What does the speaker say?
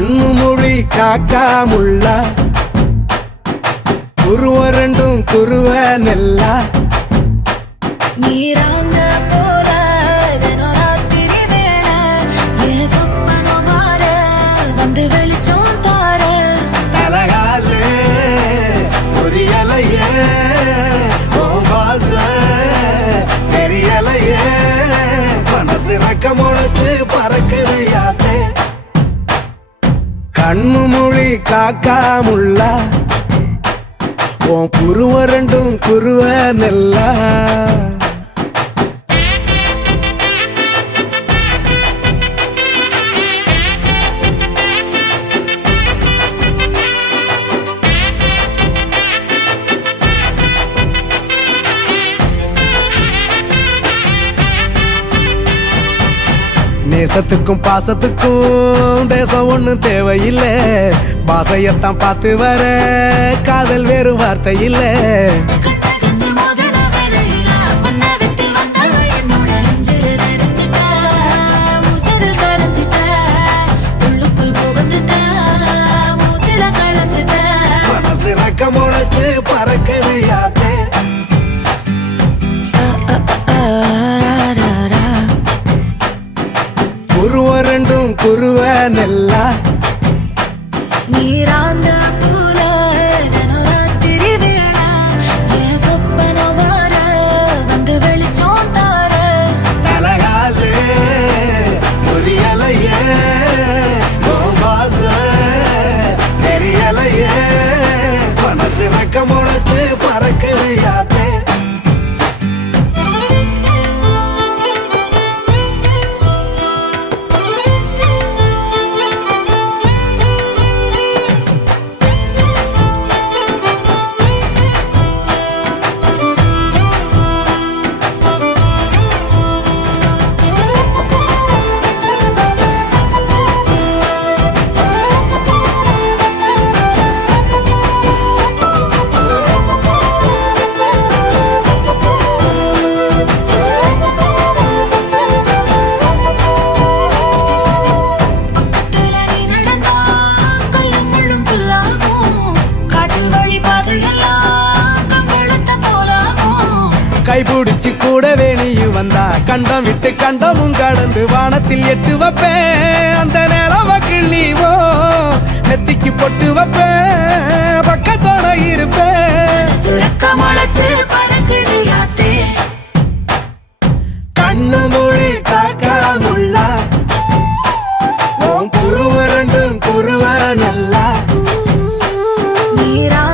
கண்ணு மொழி காக்கா முள்ளா குருவ ரெண்டும் குருவ நெல்லா நீராங்க போல தினராத்திரி வேள என் சொப்பனம் மாற வந்து வெளிச்சம் தார தலகாலே புரியலையே பாச தெரியலையே மனசு ரக்க முளைச்சு பறக்குது யாத்தே கண்ணு மொழி காக்கா முள்ளா உன் குருவ ரெண்டும் குருவ நெல்லா நேசத்துக்கும் பாசத்துக்கும் தேசம் ஒண்ணும் தேவையில்லை பாசையத்தான் பார்த்து வர காதல் வேறு வார்த்தை இல்லை கண்ணு மோதிர வேளையில உன்னை விட்டு வந்தவ என்னோட நெஞ்சில நிறைஞ்சிட்ட முசிறில் கரைஞ்சிட்ட உள்ளுக்குள் புகுந்துட்ட மூச்சில கலந்துட்ட மனசு ரக்க முளைச்சு பறக்குது யாத்தே குருவ ரெண்டும் குருவ நெல்லா நீராந்த போல தினராத்திரி வேள என் சொப்பனம் மாற வந்து வெளிச்சம் தார தலகாலே புரியலையே பாச தெரியலையே மனசு ரக்க முளைச்சு பறக்குது யாத்தே கைபிடிச்சு கூட வேணியும் வந்தா கண்டம் விட்டு கண்டமும் கடந்து வானத்தில் எட்டு வைப்பேன் அந்த நிலவ கிள்ளிவோ நெத்திக்கு பொட்டு வைப்பேன் பக்கத்தோட இருப்பேன் கண்ணு மொழி காக்கா முள்ளா உன் குருவ ரெண்டும் குருவ நல்லா நீரா